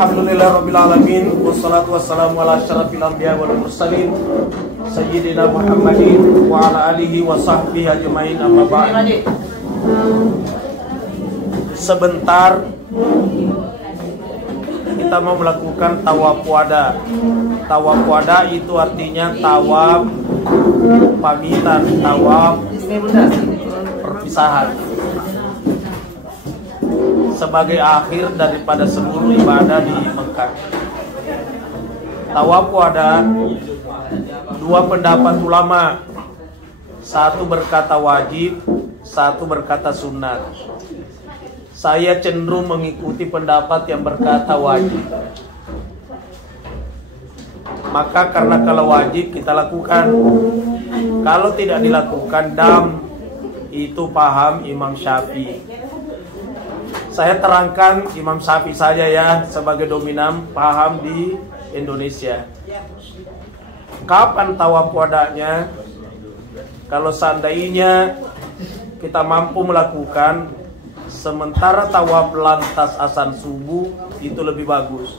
Alhamdulillahirrabbilalamin. Wassalatu wassalamu ala asyrafil anbiya wal mursalin Sayyidina Muhammadin wa ala alihi wa sahbihi ajmain, amma ba'd. Sebentar kita mau melakukan tawaf wada. Tawaf wada itu artinya tawaf pamitan, tawaf perpisahan, sebagai akhir daripada seluruh ibadah di Mekah. Tawaf wada, dua pendapat ulama, satu berkata wajib, satu berkata sunat. Saya cenderung mengikuti pendapat yang berkata wajib. Maka karena kalau wajib kita lakukan, kalau tidak dilakukan dam, itu paham Imam Syafi'i. Saya terangkan Imam Syafi'i saja ya, sebagai dominan paham di Indonesia. Kapan tawaf wadanya? Kalau seandainya kita mampu melakukan sementara tawaf lantas azan subuh, itu lebih bagus,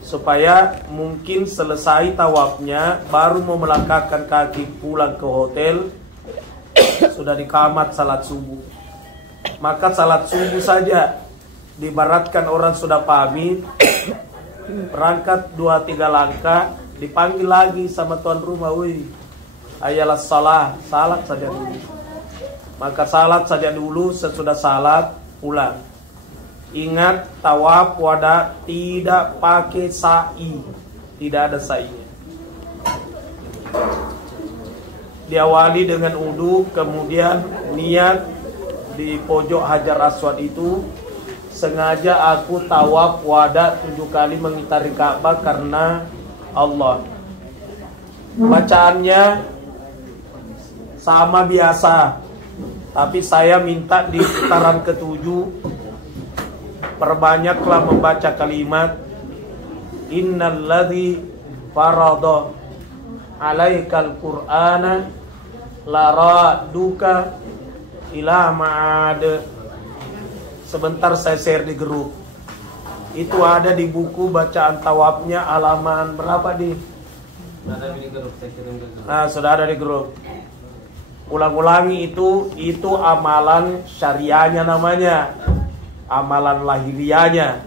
supaya mungkin selesai tawafnya baru mau melangkahkan kaki pulang ke hotel, sudah dikamat salat subuh. Maka salat subuh saja, dibaratkan orang sudah pamit, berangkat 2-3 langkah, dipanggil lagi sama tuan rumah, wih, ayalah salat saja dulu. Maka salat saja dulu, sesudah salat pulang. Ingat, tawaf wada tidak pakai sa'i, tidak ada sa'inya. Diawali dengan wudu, kemudian niat di pojok Hajar Aswad itu, sengaja aku tawaf wada 7 kali mengitari Ka'bah karena Allah. Bacaannya sama biasa, tapi saya minta di putaran ke-7 perbanyaklah membaca kalimat innalladzi farada alaikal qur'ana laraduka ila ma'ad. Sebentar saya share di grup. Itu ada di buku bacaan tawafnya, halaman berapa di? Ada di grup, saya kirim ke grup. Nah, sudah ada di grup. Ulang-ulangi itu amalan syariahnya namanya, amalan lahiriahnya.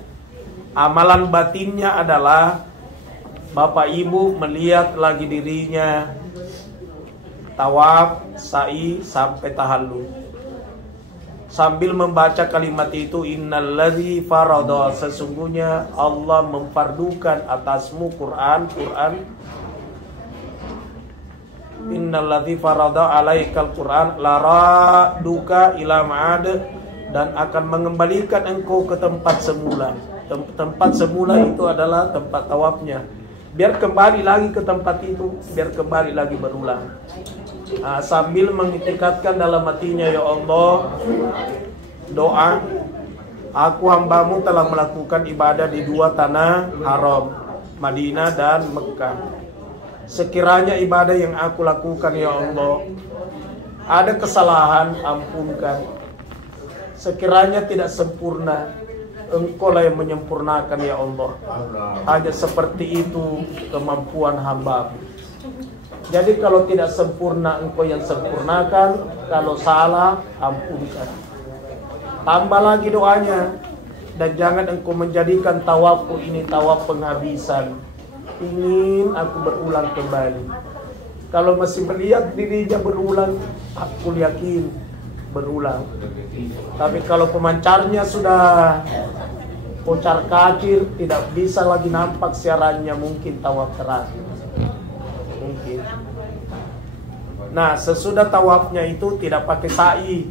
Amalan batinnya adalah Bapak Ibu melihat lagi dirinya tawaf, sa'i sampai tahallul, sambil membaca kalimat itu, innalladzi farada, sesungguhnya Allah memfardukan atasmu Quran. Innalladzi farada alaikal Quran laraduka ila ma'ad, dan akan mengembalikan engkau ke tempat semula. Tempat semula itu adalah tempat tawafnya. Biar kembali lagi ke tempat itu, biar kembali lagi berulang. Sambil mengitikadkan dalam hatinya, ya Allah, doa, aku hambamu telah melakukan ibadah di 2 tanah haram, Madinah dan Mekah. Sekiranya ibadah yang aku lakukan, ya Allah, ada kesalahan, ampunkan. Sekiranya tidak sempurna, Engkau lah yang menyempurnakan, ya Allah. Hanya seperti itu kemampuan hamba. Jadi kalau tidak sempurna, Engkau yang sempurnakan. Kalau salah, ampunkan. Tambah lagi doanya, dan jangan Engkau menjadikan tawafku ini tawaf penghabisan. Ingin aku berulang kembali. Kalau masih melihat dirinya berulang, aku yakin berulang. Tapi kalau pemancarnya sudah kocar kacir, tidak bisa lagi nampak siarannya, mungkin tawaf terakhir. Mungkin. Nah, sesudah tawafnya itu tidak pakai sa'i.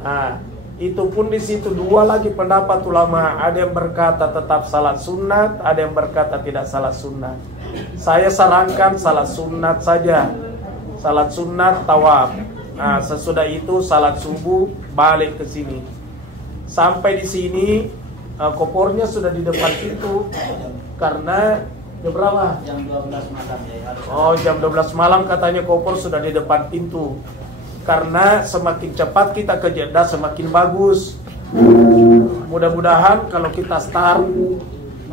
Nah, itu pun di situ 2 lagi pendapat ulama. Ada yang berkata tetap salat sunat, ada yang berkata tidak salat sunat. Saya sarankan salat sunat saja. Salat sunat tawaf. Nah, sesudah itu salat subuh balik ke sini. Sampai di sini kopornya sudah di depan pintu. Karena jam berapa? Jam 12 malam ya. Oh, jam 12 malam katanya kopor sudah di depan pintu. Karena semakin cepat kita ke Jeddah semakin bagus. mudah-mudahan kalau kita start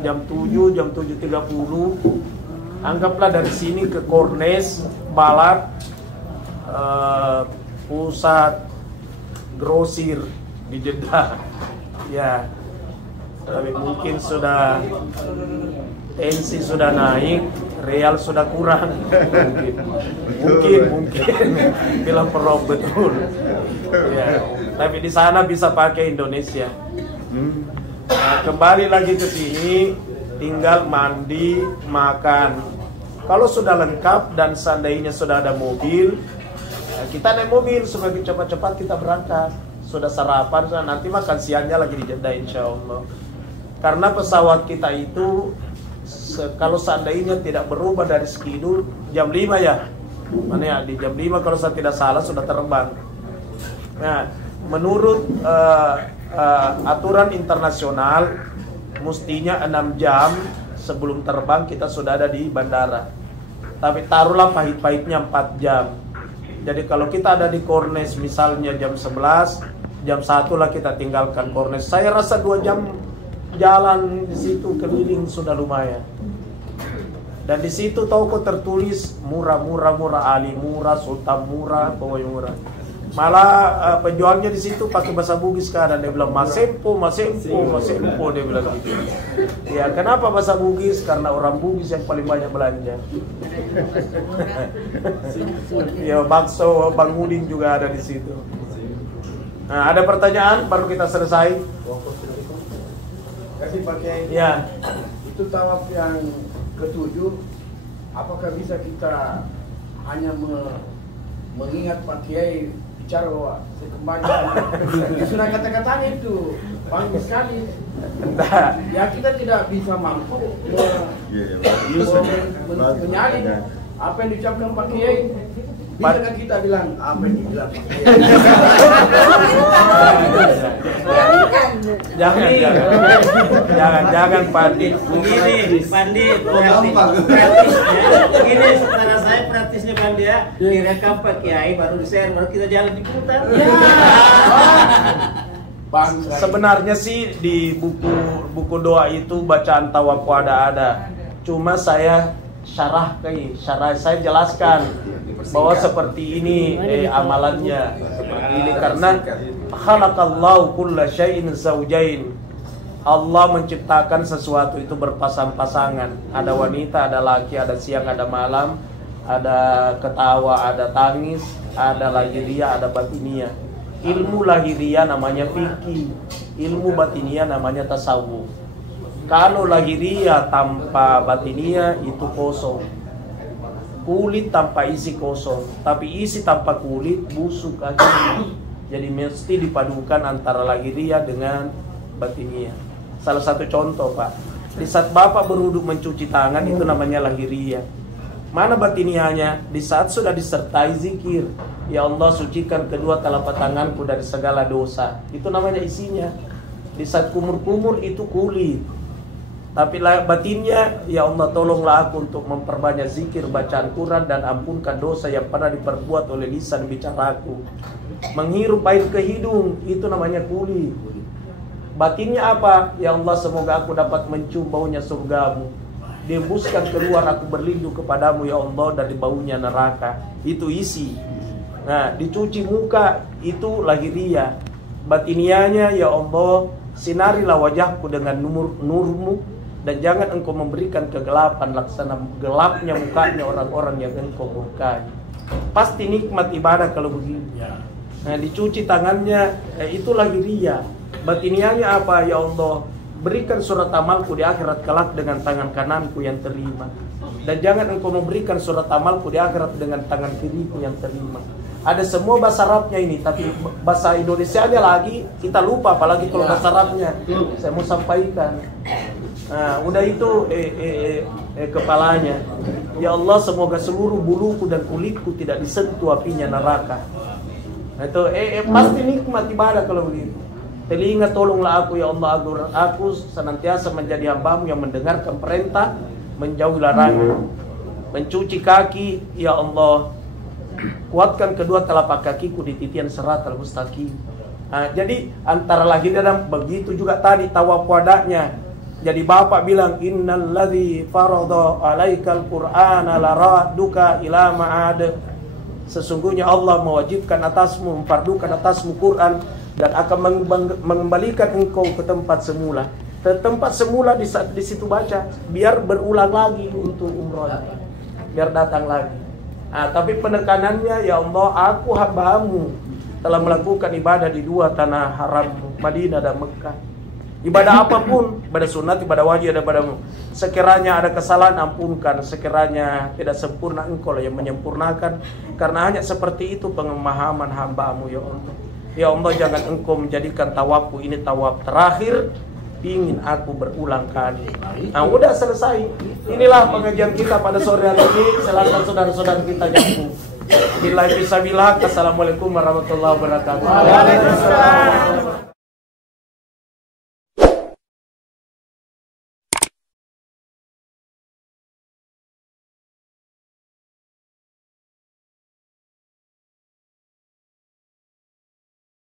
jam 7, jam 7.30, anggaplah dari sini ke Kornes, Balat, pusat grosir di Jeddah. Ya, tapi mungkin sudah tensi sudah naik, real sudah kurang. Mungkin bilang perok betul. Ya, tapi di sana bisa pakai Indonesia. Nah, kembali lagi ke sini, tinggal mandi, makan. Kalau sudah lengkap dan seandainya sudah ada mobil, kita naik mobil supaya cepat-cepat kita berangkat. Sudah sarapan, nanti makan siangnya lagi di Jeddah insya Allah. Karena pesawat kita itu kalau seandainya tidak berubah dari schedule jam 5 ya. Mana ya, di jam 5 kalau saya tidak salah sudah terbang. Nah, menurut aturan internasional mestinya 6 jam sebelum terbang kita sudah ada di bandara. Tapi taruhlah pahit-pahitnya 4 jam. Jadi kalau kita ada di Kornes misalnya jam 11, jam 1 lah kita tinggalkan Kornes. Saya rasa 2 jam jalan di situ keliling sudah lumayan. Dan di situ toko tertulis murah, Ali murah, Sultan murah, pokoknya murah. Malah penjualnya di situ pakai bahasa Bugis kadang dia bilang masempo dia bilang gitu. Ya, kenapa bahasa Bugis? Karena orang Bugis yang paling banyak belanja. Ya, bakso Bang Udin juga ada di situ. Nah, ada pertanyaan baru kita selesai. Kasih pakai. Ya. Itu tawaf yang ketujuh, apakah bisa kita hanya mengingat Pak Kiai bicara bahwa kembali sudah kata-katanya itu bagus sekali. Entah. Ya kita tidak bisa mampu menyalin apa yang diucapkan Pak Kiai. Bisakah kita bilang apa yang dibilang Pak Kiai? Jangan Pandi. Begini, Pandi, begini secara saya praktisnya Pandi ya, direkam Pak Kiai baru di-share, baru kita jalan diputar. Sebenarnya sih di buku doa itu bacaan tawaf ada. Cuma saya saya jelaskan bahwa seperti ini amalannya seperti ini karena khalaqallahu kulla syai'in zaujain. Allah menciptakan sesuatu itu berpasang-pasangan. Ada wanita, ada laki, ada siang, ada malam, ada ketawa, ada tangis, ada lahiriah, ada batiniah. Ilmu lahiriah namanya fikih, ilmu batiniah namanya tasawuf. Kalau lahiriah tanpa batiniah itu kosong. Kulit tanpa isi kosong, tapi isi tanpa kulit busuk aja. Jadi mesti dipadukan antara lahiriah dengan batiniah. Salah satu contoh Pak, di saat Bapak berwudu mencuci tangan itu namanya lahiriah. Mana batiniahnya? Di saat sudah disertai zikir, ya Allah sucikan kedua telapak tanganku dari segala dosa. Itu namanya isinya. Di saat kumur-kumur itu kulit. Tapi batinnya, ya Allah tolonglah aku untuk memperbanyak zikir, bacaan Quran dan ampunkan dosa yang pernah diperbuat oleh lisan bicaraku. Menghirup air ke hidung, itu namanya kulit. Batinnya apa? Ya Allah semoga aku dapat mencium baunya surgamu. Dihembuskan keluar aku berlindung kepadamu ya Allah dari baunya neraka. Itu isi. Nah, dicuci muka itu lahiriah. Batinianya ya Allah sinarilah wajahku dengan nurmu dan jangan engkau memberikan kegelapan laksana gelapnya mukanya orang-orang yang engkau murkai. Pasti nikmat ibadah kalau begini. Nah, dicuci tangannya itu lahiriah. Batiniahnya apa? Ya Allah berikan surat amalku di akhirat kelak dengan tangan kananku yang terima. Dan jangan engkau memberikan surat amalku di akhirat dengan tangan kiriku yang terima. Ada semua bahasa Arabnya ini, tapi bahasa Indonesianya lagi kita lupa, apalagi kalau bahasa Arabnya. Saya mau sampaikan. Nah, udah itu kepalanya. Ya Allah semoga seluruh buluku dan kulitku tidak disentuh apinya neraka. Nah, itu pasti nikmat ibadah kalau begitu. Telinga tolonglah aku ya Allah agar aku senantiasa menjadi hambamu yang mendengarkan perintah, menjauhi larangan. Mencuci kaki ya Allah, kuatkan kedua telapak kakiku di titian siratal mustaqim. Jadi antara lagi dan begitu juga tadi tawaf wadahnya. Jadi Bapak bilang innalladzi farada 'alaikal qur'ana laraduka ila ma'ad. Sesungguhnya Allah mewajibkan atasmu, memfardukan atasmu Quran dan akan mengembalikan engkau ke tempat semula. Ke tempat semula di situ baca, biar berulang lagi untuk umroh. Biar datang lagi. Tapi penekanannya, ya Allah, aku hamba-Mu telah melakukan ibadah di dua tanah haram, Madinah dan Mekah. Ibadah apapun, ibadah sunat, ibadah wajib ada padamu. Sekiranya ada kesalahan, ampunkan. Sekiranya tidak sempurna, engkau lah yang menyempurnakan. Karena hanya seperti itu pemahaman hamba-Mu, ya Allah. Ya Allah, jangan engkau menjadikan tawafku ini tawaf terakhir. Ingin aku berulang kali. Udah selesai. Inilah pengajian kita pada sore hari ini. Silakan saudara-saudara kita jangkung. Billahi fisabilillah. Assalamualaikum warahmatullahi wabarakatuh.